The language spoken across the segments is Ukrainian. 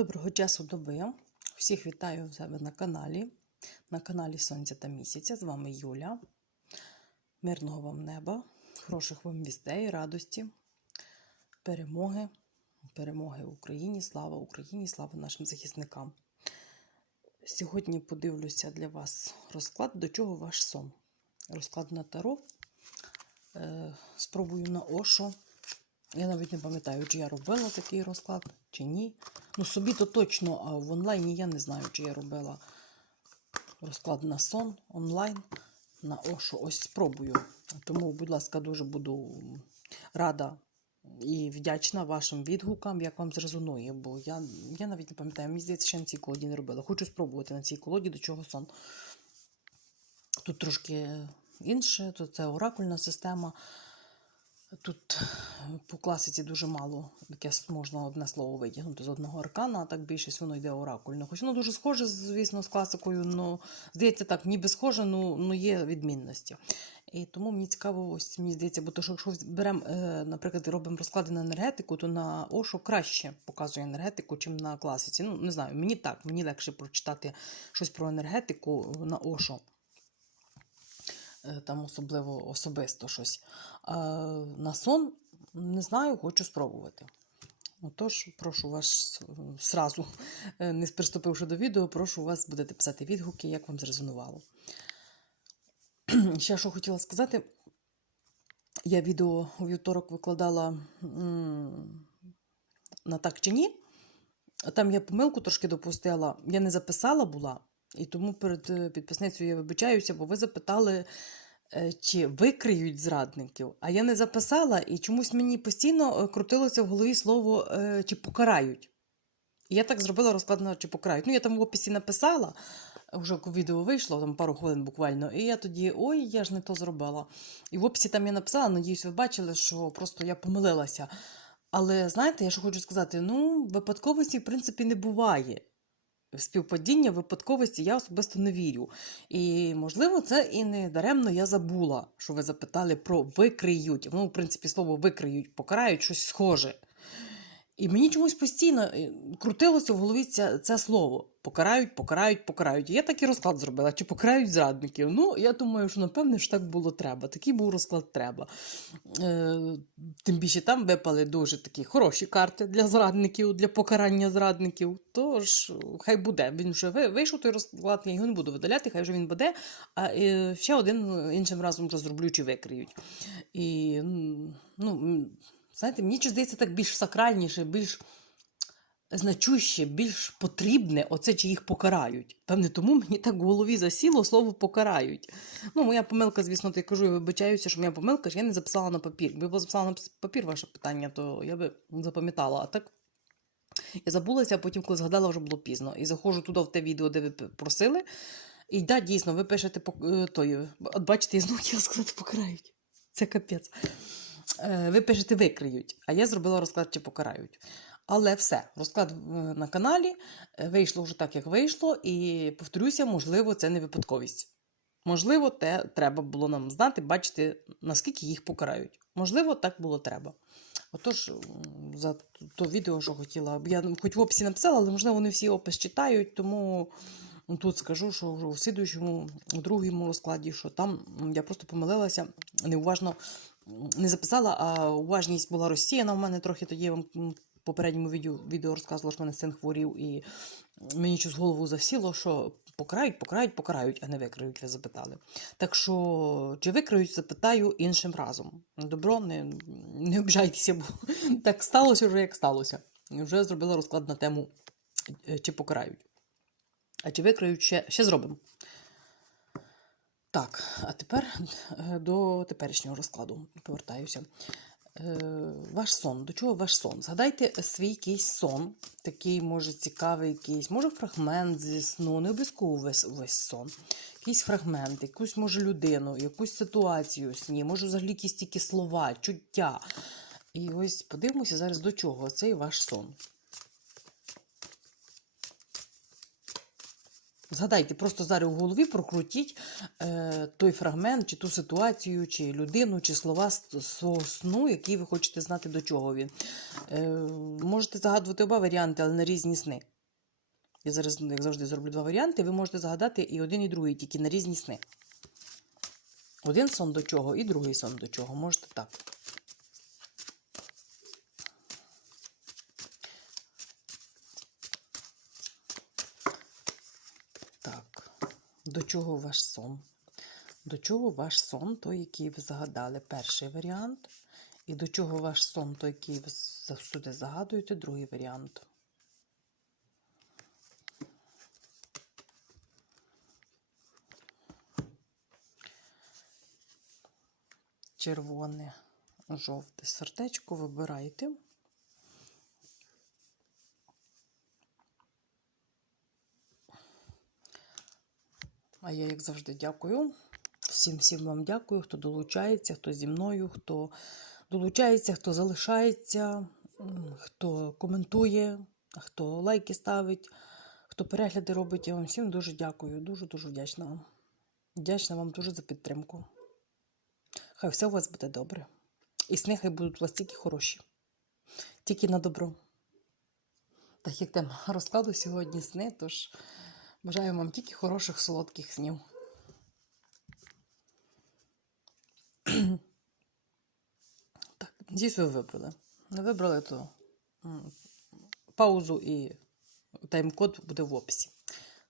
Доброго часу доби. Всіх вітаю в себе на каналі. На каналі Сонця та місяця. З вами Юля. Мирного вам неба, хороших вам вістей, радості, перемоги, перемоги Україні, слава Україні, слава нашим захисникам. Сьогодні подивлюся для вас розклад, до чого ваш сон. Розклад на таро. Е, Спробую на Ошо. Я навіть не пам'ятаю, чи я робила такий розклад, чи ні. Ну, собі то точно, а в онлайні я не знаю, чи я робила розклад на сон онлайн. На Ошу. Ось спробую. Тому, будь ласка, дуже буду рада і вдячна вашим відгукам, як вам зрезонує. Бо я, я навіть не пам'ятаю, мені здається, ще на цій колоді не робила. Хочу спробувати на цій колоді, до чого сон. Тут трошки інше, тут це оракульна система. Тут по класиці дуже мало, яке можна одне слово витягнути з одного аркана, а так більшість воно йде оракульно. Хоч воно дуже схоже, звісно, з класикою, але здається так, ніби схоже, ну є відмінності. І тому мені цікаво, ось мені здається, бо то, що якщо беремо, е, наприклад, робимо розклади на енергетику, то на Ошо краще показує енергетику, чим на класиці. Ну, не знаю, мені так, мені легше прочитати щось про енергетику на Ошо. Е, Там особливо особисто щось. А на сон не знаю, хочу спробувати. Отож, прошу вас зразу, е, не приступивши до відео, прошу вас будете писати відгуки, як вам зрезонувало. Ще що хотіла сказати, я відео у вівторок викладала на так чи ні. Там я помилку трошки допустила. Я не записала була, і тому перед е, підписницею я вибачаюся, бо ви запитали, е, чи викриють зрадників. А я не записала, і чомусь мені постійно е, крутилося в голові слово чи покарають. І я так зробила розклад на чи покарають. Ну, я там в описі написала, вже відео вийшло, там пару хвилин буквально, і я тоді, ой, я ж не то зробила. І в описі там я написала, надіюсь, ви бачили, що просто я помилилася. Але знаєте, я що хочу сказати: ну, випадковості, в принципі, не буває. В співпадіння випадковості я особисто не вірю. І, можливо, це і не даремно я забула, що ви запитали про викриють. Ну, в принципі, слово викриють, покарають щось схоже. І мені чомусь постійно е, крутилося в голові це, це слово. Покарають, покарають, покарають. Я такий розклад зробила, чи покарають зрадників. Ну, я думаю, що напевне ж так було треба. Такий був розклад треба. Е, тим більше там випали дуже такі хороші карти для зрадників, для покарання зрадників. Тож, хай буде. Він вже вийшов той розклад, я його не буду видаляти, хай вже він буде. А е, ще один іншим разом вже зроблю, чи викриють. І, ну, знаєте, мені здається так більш сакральніше, більш значуще, більш потрібне, оце чи їх покарають. Певне, тому мені так в голові засіло слово покарають. Ну, моя помилка, звісно, то я кажу, я вибачаюся, що моя помилка, що я не записала на папір. Якби я записала на папір ваше питання, то я би запам'ятала. А так я забулася, а потім, коли згадала, вже було пізно. І заходжу туди в те відео, де ви просили. І да, дійсно, ви пишете е, той, от бачите, я знову хотіла сказати, покарають. Це капець. Е, Ви пишете викриють, а я зробила розклад чи покарають. Але все, розклад е, на каналі е, вийшло вже так, як вийшло, і повторюся, можливо, це не випадковість. Можливо, те треба було нам знати, бачити, наскільки їх покарають. Можливо, так було треба. Отож, за то відео, що хотіла, я ну, хоч в описі написала, але можливо, не всі опис читають, тому тут скажу, що у слідуючому, у другому розкладі, що там я просто помилилася, неуважно не записала, а уважність була розсіяна в мене трохи. Тоді вам попередньому відео, відео розказувала, що мене син хворів, і мені щось голову засіло, що покарають, покарають, покарають, а не викриють, ви запитали. Так що, чи викриють, запитаю іншим разом. Добро, не, не обжайтеся, бо так сталося вже, як сталося. Вже зробила розклад на тему, е, чи покарають. А чи викриють, ще, ще зробимо. Так, а тепер е, до теперішнього розкладу повертаюся. Е, Ваш сон. До чого ваш сон? Згадайте свій якийсь сон, такий, може, цікавий якийсь, може, фрагмент зі сну, не обов'язково весь, весь сон. Якийсь фрагмент, якусь, може, людину, якусь ситуацію сні, може, взагалі якісь тільки слова, чуття. І ось подивимося зараз до чого цей ваш сон. Згадайте, просто зараз в голові прокрутіть е, той фрагмент, чи ту ситуацію, чи людину, чи слова свого сну, який ви хочете знати, до чого він. Е, можете загадувати оба варіанти, але на різні сни. Я зараз, як завжди, зроблю два варіанти. Ви можете загадати і один, і другий, тільки на різні сни. Один сон до чого, і другий сон до чого. Можете так. Так, до чого ваш сон? До чого ваш сон, той, який ви загадали, перший варіант. І до чого ваш сон, той, який ви завжди загадуєте, другий варіант. Червоне, жовте сердечко вибирайте. А я, як завжди, дякую. Всім всім вам дякую, хто долучається, хто зі мною, хто долучається, хто залишається, хто коментує, хто лайки ставить, хто перегляди робить. Я вам всім дуже дякую. Дуже-дуже вдячна вам. Вдячна вам дуже за підтримку. Хай все у вас буде добре. І сни хай будуть у вас тільки хороші, тільки на добро. Так як тема розкладу сьогодні сни, тож бажаю вам тільки хороших солодких снів. Так, надіюсь, ви вибрали. Не вибрали, то паузу і тайм-код буде в описі.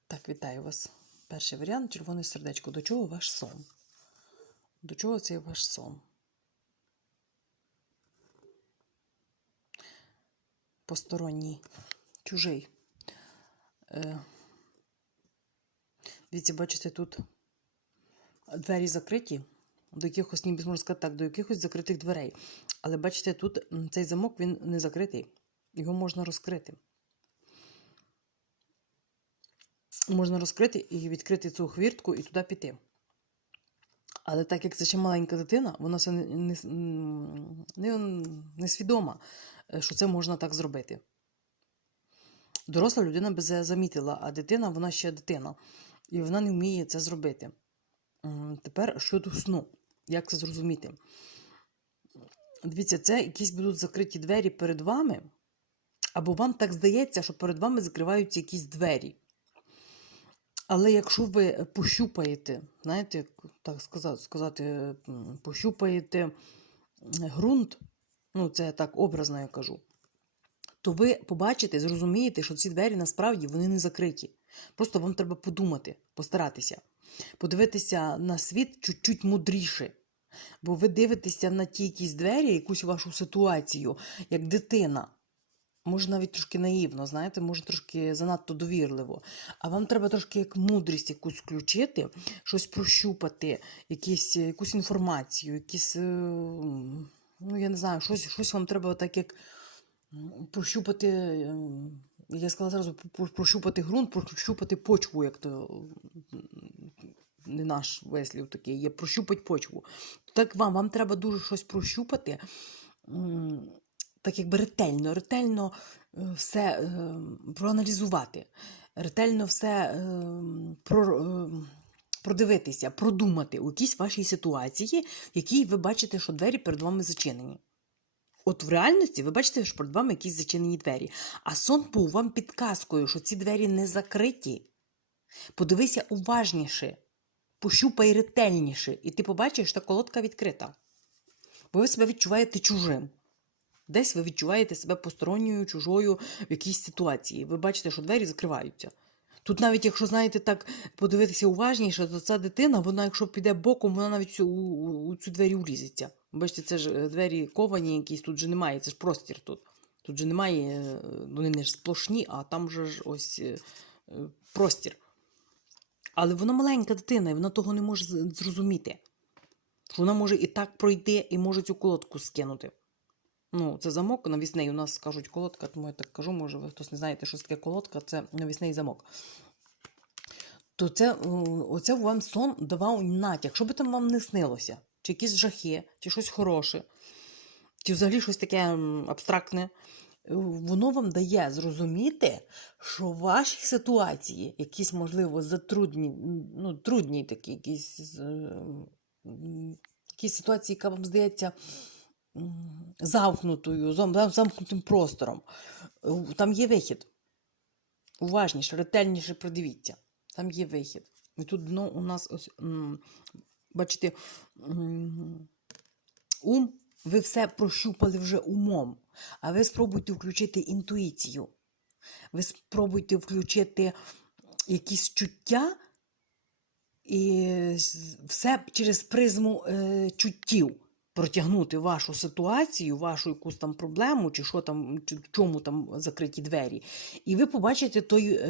Так, вітаю вас. Перший варіант червоне сердечко. До чого ваш сон? До чого цей ваш сон? Посторонній, чужий. Е, Дивіться, бачите, тут двері закриті, до якихось, ніби можна сказати так, до якихось закритих дверей. Але бачите, тут цей замок він не закритий, його можна розкрити. Можна розкрити і відкрити цю хвіртку і туди піти. Але так як це ще маленька дитина, вона це не, не, не, свідома, е, що це можна так зробити. Доросла людина би замітила, а дитина, вона ще дитина. І вона не вміє це зробити. Тепер щодо сну. Як це зрозуміти? Дивіться, це якісь будуть закриті двері перед вами, або вам так здається, що перед вами закриваються якісь двері. Але якщо ви пощупаєте, знаєте, так сказати, сказати пощупаєте ґрунт, ну це я так образно я кажу, то ви побачите, зрозумієте, що ці двері насправді вони не закриті. Просто вам треба подумати, постаратися, подивитися на світ чуть-чуть мудріше. Бо ви дивитеся на ті якісь двері, якусь вашу ситуацію, як дитина. Може, навіть трошки наївно, знаєте, може трошки занадто довірливо. А вам треба трошки як мудрість якусь включити, щось прощупати, якісь, якусь інформацію, якісь, е, ну я не знаю, щось, щось вам треба так як прощупати, е, я сказала зразу, прощупати ґрунт, прощупати почву, як то не наш вислів такий, є прощупати почву. Так вам, вам треба дуже щось прощупати, так якби ретельно, ретельно е, все е, проаналізувати, ретельно все про, продивитися, продумати у якійсь вашій ситуації, в якій ви бачите, що двері перед вами зачинені. От в реальності ви бачите, що перед вами якісь зачинені двері. А сон був вам підказкою, що ці двері не закриті. Подивися уважніше, пощупай ретельніше, і ти побачиш, що колодка відкрита. Бо ви себе відчуваєте чужим. Десь ви відчуваєте себе посторонньою, чужою в якійсь ситуації. Ви бачите, що двері закриваються. Тут навіть, якщо знаєте, так подивитися уважніше, то ця дитина, вона, якщо піде боком, вона навіть у, у, у цю двері влізеться. Бачите, це ж е, двері ковані якісь, тут же немає, це ж простір тут. Тут же немає, е, вони не ж сплошні, а там же ж ось е, простір. Але вона маленька дитина, і вона того не може зрозуміти. Вона може і так пройти, і може цю колодку скинути. Ну, це замок навісний. У нас кажуть колодка, тому я так кажу, може, ви хтось не знаєте, що таке колодка, це навісний замок. То це, оце вам сон давав натяк, що би там вам не снилося, чи якісь жахи, чи щось хороше, чи взагалі щось таке абстрактне. воно вам дає зрозуміти, що в вашій ситуації якісь, можливо, затрудні, ну, трудні такі якісь, е, якісь ситуації, яка вам здається замкнутою, замкнутим простором. Е, Там є вихід. Уважніше, ретельніше придивіться. Там є вихід. І тут дно у нас ось, бачите, ум, ви все прощупали вже умом, а ви спробуйте включити інтуїцію. Ви спробуйте включити якісь чуття і все через призму е, чуттів протягнути вашу ситуацію, вашу якусь там проблему, чи що там, чи в чому там закриті двері. І ви побачите той е,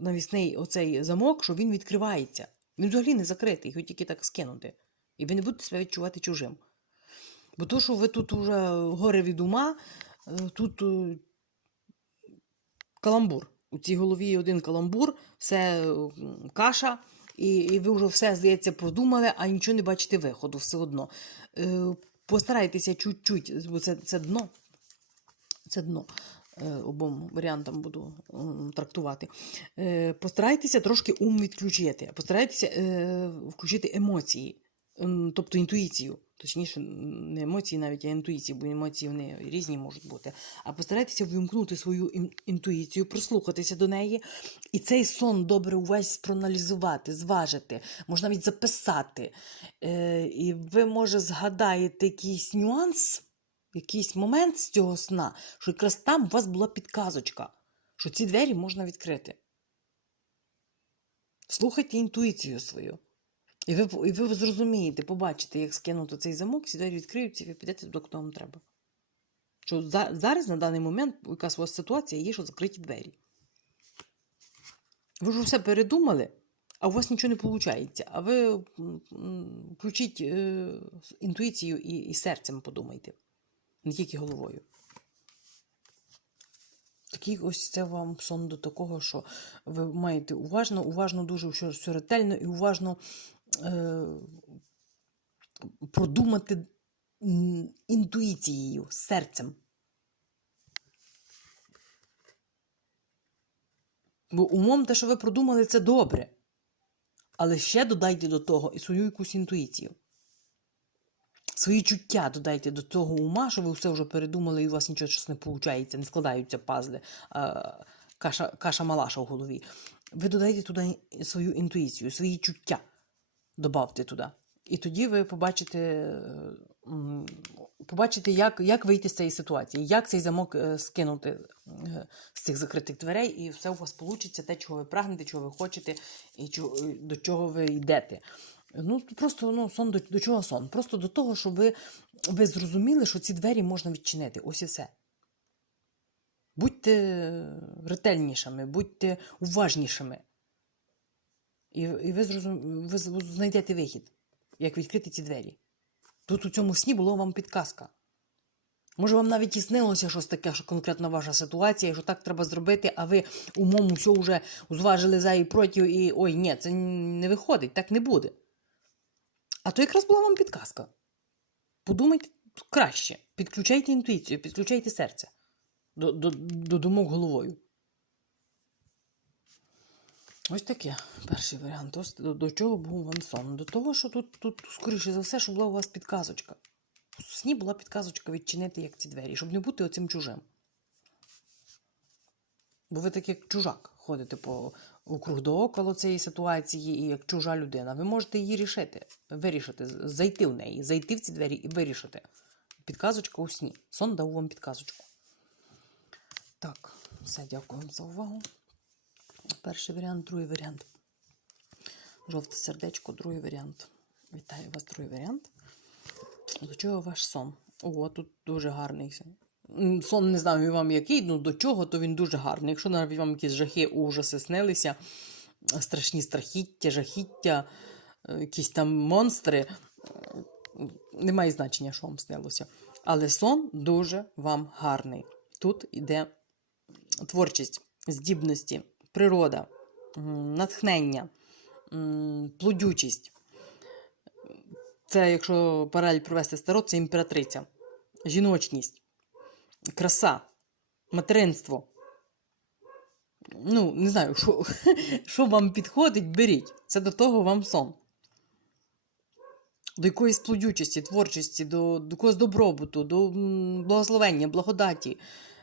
навісний оцей замок, що він відкривається. Він взагалі не закритий, його тільки так скинути. І ви не будете себе відчувати чужим. Бо то, що ви тут уже горе від ума, е, тут е, каламбур. У цій голові один каламбур, все каша, і, і ви вже все, здається, продумали, а нічого не бачите виходу все одно. Е, постарайтеся чуть-чуть, бо це, це дно. Це дно. Е, Обом варіантам буду трактувати. Е, Постарайтеся трошки ум відключити. Постарайтеся е, включити емоції, тобто інтуїцію. Точніше, не емоції навіть, а інтуїції, бо емоції вони різні можуть бути. А постарайтеся вимкнути свою інтуїцію, прислухатися до неї, і цей сон добре увесь проаналізувати, зважити, можна навіть записати. Е, і ви, може, згадаєте якийсь нюанс, якийсь момент з цього сна, що якраз там у вас була підказочка, що ці двері можна відкрити. Слухайте інтуїцію свою. І ви, і ви зрозумієте, побачите, як скинути цей замок, ці двері відкриються, і ви підете туди, куди вам треба. Що за, зараз, на даний момент, якась у вас ситуація є, що закриті двері. Ви ж все передумали, а у вас нічого не виходить. А ви включіть е, інтуїцію і, і серцем подумайте, не тільки головою. Такий ось це вам сон до такого, що ви маєте уважно, уважно дуже все, ретельно і уважно продумати інтуїцією, серцем. Бо умом те, що ви продумали, це добре. Але ще додайте до того і свою якусь інтуїцію. Свої чуття додайте до того ума, що ви все вже передумали, і у вас нічого щось не виходить, не складаються пазли, а, каша, каша малаша в голові. Ви додайте туди свою інтуїцію, свої чуття. Добавте туди. І тоді ви побачите, е, побачите як, як вийти з цієї ситуації, як цей замок е, скинути е, з цих закритих дверей, і все у вас вийде, те, чого ви прагнете, чого ви хочете, і до чого ви йдете. Ну, просто ну, сон до, до чого сон? Просто до того, щоб ви, ви зрозуміли, що ці двері можна відчинити. Ось і все. Будьте ретельнішими, будьте уважнішими. І, і ви, зрозум... ви знайдете вихід, як відкрити ці двері. Тут у цьому сні була вам підказка. Може, вам навіть і снилося щось таке, що конкретно ваша ситуація, що так треба зробити, а ви умом все вже зважили за і проти, і ой, ні, це не виходить, так не буде. А то якраз була вам підказка. Подумайте краще, підключайте інтуїцію, підключайте серце до, до, до думок головою. Ось таке перший варіант. Ось до, до чого був вам сон? До того, що тут, тут, скоріше за все, що була у вас підказочка. У сні була підказочка відчинити як ці двері, щоб не бути оцим чужим. Бо ви так як чужак ходите по округ до около цієї ситуації і як чужа людина. Ви можете її рішити, вирішити, зайти в неї, зайти в ці двері і вирішити. Підказочка у сні. Сон дав вам підказочку. Так, все, дякую вам за увагу. Перший варіант, другий варіант. Жовте сердечко, другий варіант. Вітаю вас, другий варіант. До чого ваш сон? О, тут дуже гарний сон. Не знаю вам який, ну до чого, то він дуже гарний. Якщо навіть вам якісь жахи, ужаси снилися, страшні страхіття, жахіття, е, якісь там монстри, е, немає значення, що вам снилося. Але сон дуже вам гарний. Тут іде творчість, здібності, природа, натхнення, плодючість. Це, якщо паралель провести старот, це імператриця, жіночність, краса, материнство. Ну, не знаю, що, що вам підходить, беріть. Це до того вам сон. До якоїсь плодючості, творчості, до, до якогось добробуту, до благословення, благодаті,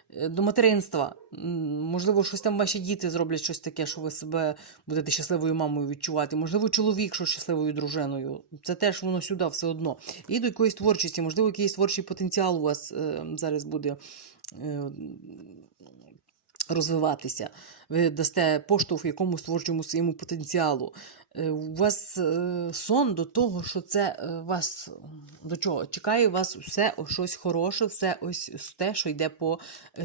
до материнства. Можливо, щось там ваші діти зроблять щось таке, що ви себе будете щасливою мамою відчувати. Можливо, чоловік, що щасливою дружиною. Це теж воно сюди все одно. І до якоїсь творчості, можливо, якийсь творчий потенціал у вас е, зараз буде. Розвиватися, ви дасте поштовх якомусь творчому своєму потенціалу. Е, У вас е, сон до того, що це е, вас до чого? Чекає вас все щось хороше, все ось те, що йде по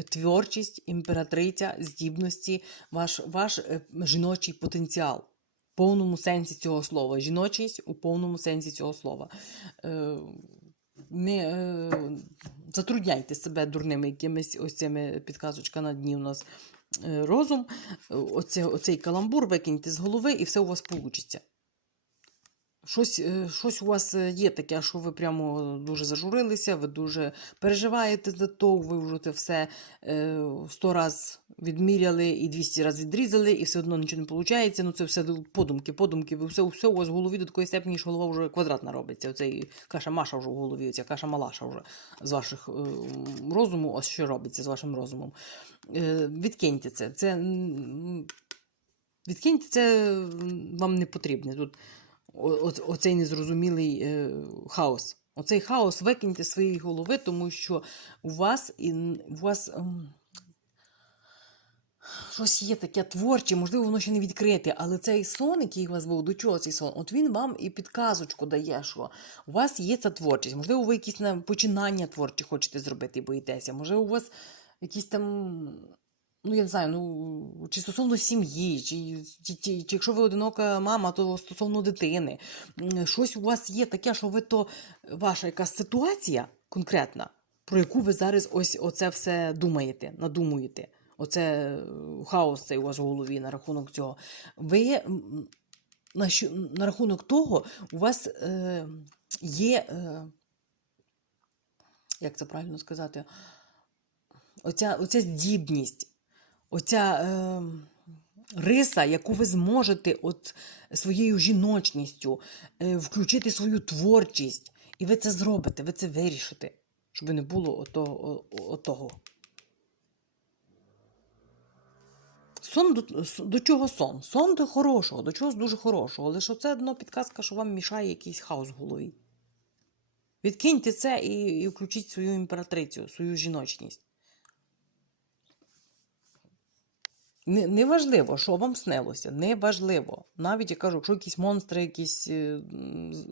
творчість, імператриця, здібності, ваш, ваш жіночий потенціал. В повному сенсі цього слова. Жіночість у повному сенсі цього слова. Не затрудняйте себе дурними якимись ось цими підказочка на дні у нас е, розум. Е, Оце, оцей каламбур викиньте з голови і все у вас вийде. Щось, е, щось у вас е, є таке, що ви прямо дуже зажурилися, ви дуже переживаєте за то, ви вже це все е, сто раз відміряли і 200 раз відрізали, і все одно нічого не виходить. Ну це все подумки, подумки. Ви все, все у вас в голові до такої степені, що голова вже квадратна робиться. Оцей каша-маша вже в голові, оця каша-малаша вже з ваших е, розуму, ось що робиться з вашим розумом. Е, відкиньте це. це відкиньте це вам не потрібне. Тут оцей незрозумілий е, хаос. Оцей хаос викиньте з своєї голови, тому що у вас, і, у вас ем, щось є таке творче, можливо, воно ще не відкрите, але цей сон, який у вас був, до чого цей сон? От він вам і підказочку дає, що у вас є ця творчість. Можливо, ви якісь починання творчі хочете зробити і боїтеся. Можливо, у вас якісь там ну, я не знаю, ну, чи стосовно сім'ї, чи, чи, чи, чи якщо ви одинока мама, то стосовно дитини. Щось у вас є таке, що ви то ваша якась ситуація конкретна, про яку ви зараз ось оце все думаєте, надумуєте. Оце е, хаос цей у вас в голові на рахунок цього. Ви на, що, на рахунок того, у вас е, є, е, як це правильно сказати, оця, оця здібність, оця е, риса, яку ви зможете от своєю жіночністю е, включити свою творчість. І ви це зробите, ви це вирішите, щоб не було отого. Сон до, до чого сон? Сон до хорошого, до чогось дуже хорошого. Лише це одно підказка, що вам мішає якийсь хаос в голові. Відкиньте це і, і включіть свою імператрицю, свою жіночність. Не, неважливо, що вам снилося, неважливо. Навіть я кажу, якщо якісь монстри, якісь е, з-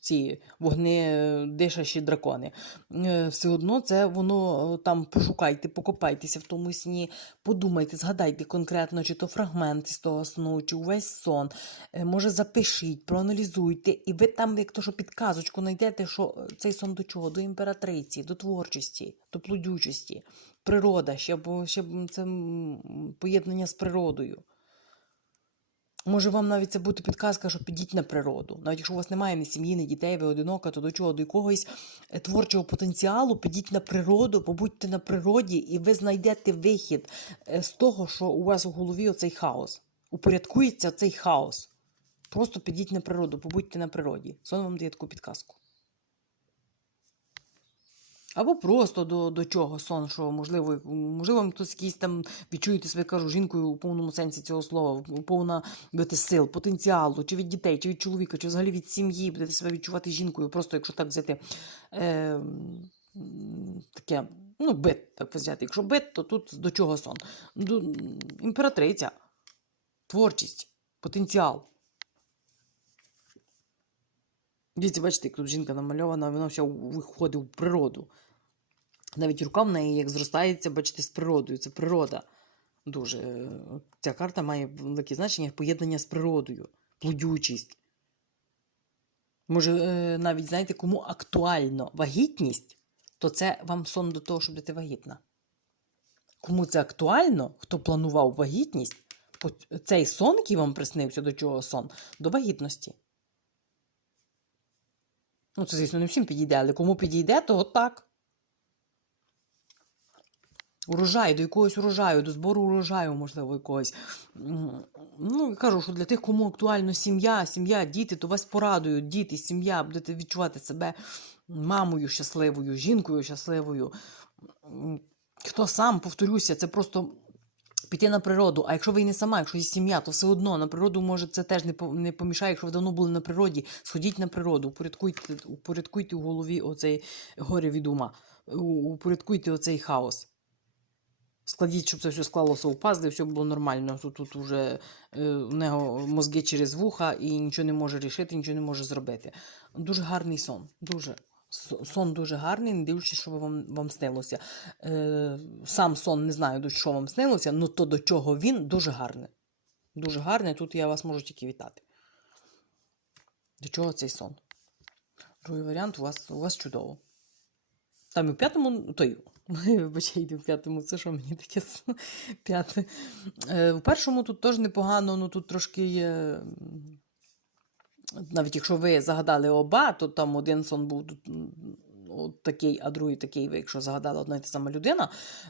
ці вогнедишачі дракони, е, все одно це воно е, там пошукайте, покопайтеся в тому сні, подумайте, згадайте конкретно, чи то фрагмент з того сну, чи увесь сон. Е, Може, запишіть, проаналізуйте, і ви там, як то, що підказочку знайдете, що е, цей сон до чого? До імператриці, до творчості, до плодючості, природа, ще б, ще це поєднання з природою. Може, вам навіть це буде підказка, що підіть на природу. Навіть якщо у вас немає ні сім'ї, ні дітей, ви одинока, то до чого? До якогось е, творчого потенціалу, підіть на природу, побудьте на природі, і ви знайдете вихід е, з того, що у вас у голові оцей хаос. Упорядкується цей хаос. Просто підіть на природу, побудьте на природі. Сон вам дає таку підказку. Або просто до, до чого сон, що можливо, можливо, хтось якийсь там відчуєте себе, кажу, жінкою у повному сенсі цього слова, повна будете сил, потенціалу, чи від дітей, чи від чоловіка, чи взагалі від сім'ї, будете себе відчувати жінкою, просто якщо так взяти е, таке, ну, бит, так взяти. Якщо бит, то тут до чого сон? До, імператриця, творчість, потенціал. Дивіться, бачите, як тут жінка намальована, вона вся виходить в природу. Навіть рука в неї як зростається, бачите, з природою. Це природа. Дуже. е, Ця карта має велике значення поєднання з природою, плодючість. Може, е, навіть знаєте, кому актуально вагітність, то це вам сон до того, щоб бути вагітна. Кому це актуально, хто планував вагітність, цей сон, який вам приснився, до чого сон, до вагітності. Ну, це, звісно, не всім підійде, але кому підійде, то так. Урожай, до якогось урожаю, до збору урожаю, можливо, якогось. Ну, кажу, що для тих, кому актуально сім'я, сім'я, діти, то вас порадують, діти, сім'я, будете відчувати себе мамою щасливою, жінкою щасливою. Хто сам, повторюся, це просто піти на природу. А якщо ви і не сама, якщо є сім'я, то все одно на природу може це теж не помішає. Якщо ви давно були на природі, сходіть на природу, упорядкуйте, упорядкуйте у голові оцей горе від ума, упорядкуйте оцей хаос. Складіть, щоб це все склалося у пазли, все було нормально. Тут, тут вже е, у нього мозги через вуха і нічого не може рішити, нічого не може зробити. Дуже гарний сон. Дуже. Сон дуже гарний, не дивлячись, що вам, вам снилося. Е, сам сон не знаю, до що вам снилося, але то до чого він дуже гарний. Дуже гарний. Тут я вас можу тільки вітати. До чого цей сон? Другий варіант у вас, у вас чудово. Там і в п'ятому, той, вибачайте, в п'ятому, це що мені таке п'яте. В У першому тут теж непогано, ну тут трошки є. Навіть якщо ви загадали оба, то там один сон був от такий, а другий такий. Ви якщо загадала одна і та сама людина,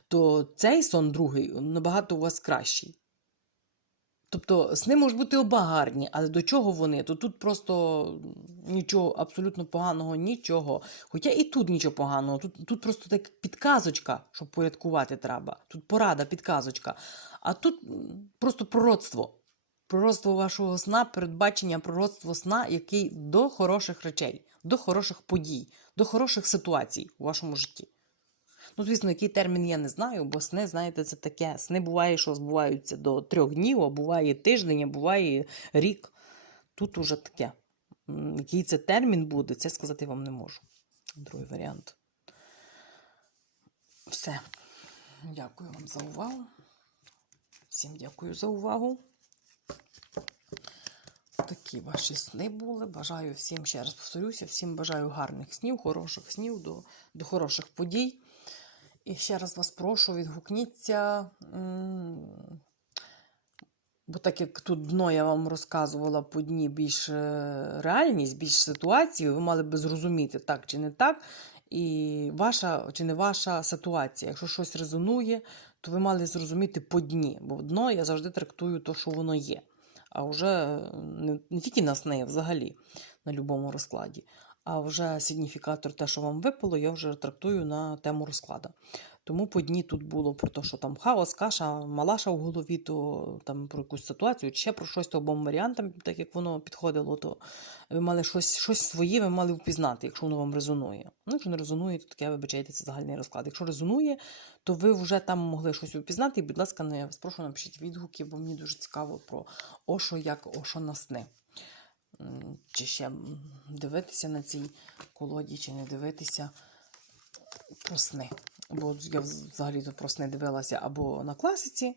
то цей сон другий набагато у вас кращий. Тобто сни можуть бути оба гарні, але до чого вони? То тут просто нічого абсолютно поганого, нічого. Хоча і тут нічого поганого. Тут, тут просто так підказочка, щоб порядкувати треба. Тут порада, підказочка. А тут просто пророцтво. Пророцтво вашого сна, передбачення пророцтво сна, який до хороших речей, до хороших подій, до хороших ситуацій у вашому житті. Ну, звісно, який термін я не знаю, бо сни, знаєте, це таке. Сни буває, що збуваються до трьох днів, а буває тиждень, а буває рік. Тут уже таке. Який це термін буде, це сказати вам не можу. Другий варіант. Все. Дякую вам за увагу. Всім дякую за увагу. Такі ваші сни були. Бажаю всім, ще раз повторюся, всім бажаю гарних снів, хороших снів, до, до хороших подій. І ще раз вас прошу, відгукніться. Бо так як тут дно я вам розказувала по дні більш е, реальність, більш ситуацію, ви мали би зрозуміти, так чи не так, і ваша чи не ваша ситуація. Якщо щось резонує, то ви мали зрозуміти по дні. Бо дно я завжди трактую то, що воно є. А вже е, не, тільки на сни, а взагалі на будь-якому розкладі. А вже сигніфікатор, те, що вам випало, я вже трактую на тему розклада. Тому по дні тут було про те, що там хаос, каша, малаша в голові, то там про якусь ситуацію, ще про щось то обом варіантам, так як воно підходило, то ви мали щось, щось своє, ви мали впізнати, якщо воно вам резонує. Ну, якщо не резонує, то таке вибачайте, це загальний розклад. Якщо резонує, то ви вже там могли щось впізнати. І, будь ласка, не вас прошу, напишіть відгуки, бо мені дуже цікаво про Ошо, як Ошо на сни. Чи ще дивитися на цій колоді, чи не дивитися про сни. Бо я взагалі то про сни дивилася або на класиці,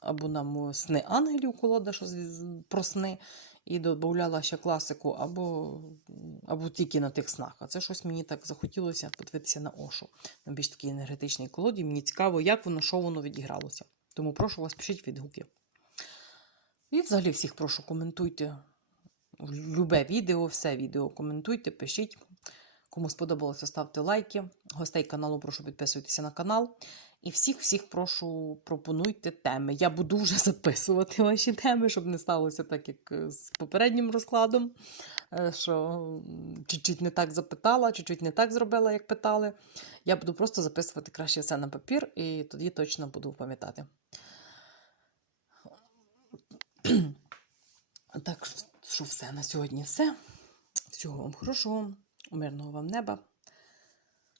або на сни ангелів, колода, що про сни, і додавала ще класику, або, або тільки на тих снах. А це щось мені так захотілося подивитися на Ошу. На більш такій енергетичній колоді. Мені цікаво, як воно, що воно відігралося. Тому прошу вас, пишіть відгуки. І взагалі всіх прошу, коментуйте любе відео, все відео коментуйте, пишіть. Кому сподобалося, ставте лайки. Гостей каналу прошу підписуйтеся на канал. І всіх-всіх прошу пропонуйте теми. Я буду вже записувати ваші теми, щоб не сталося так, як е, з попереднім розкладом. е, Що чуть-чуть не так запитала, чуть-чуть не так зробила, як питали. Я буду просто записувати краще все на папір, і тоді точно буду пам'ятати. Так що все на сьогодні все. Всього вам хорошого, мирного вам неба,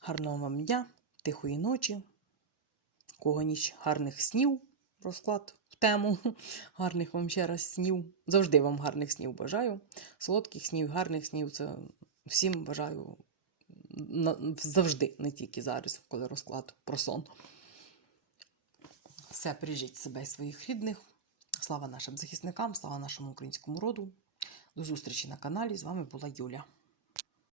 гарного вам дня, тихої ночі, кого ніч гарних снів, розклад в тему. Гарних вам ще раз снів. Завжди вам гарних снів бажаю. Солодких снів, гарних снів. Це всім бажаю завжди, не тільки зараз, коли розклад про сон. Все, бережіть себе і своїх рідних. Слава нашим захисникам, слава нашому українському роду. До зустрічі на каналі. З вами була Юля.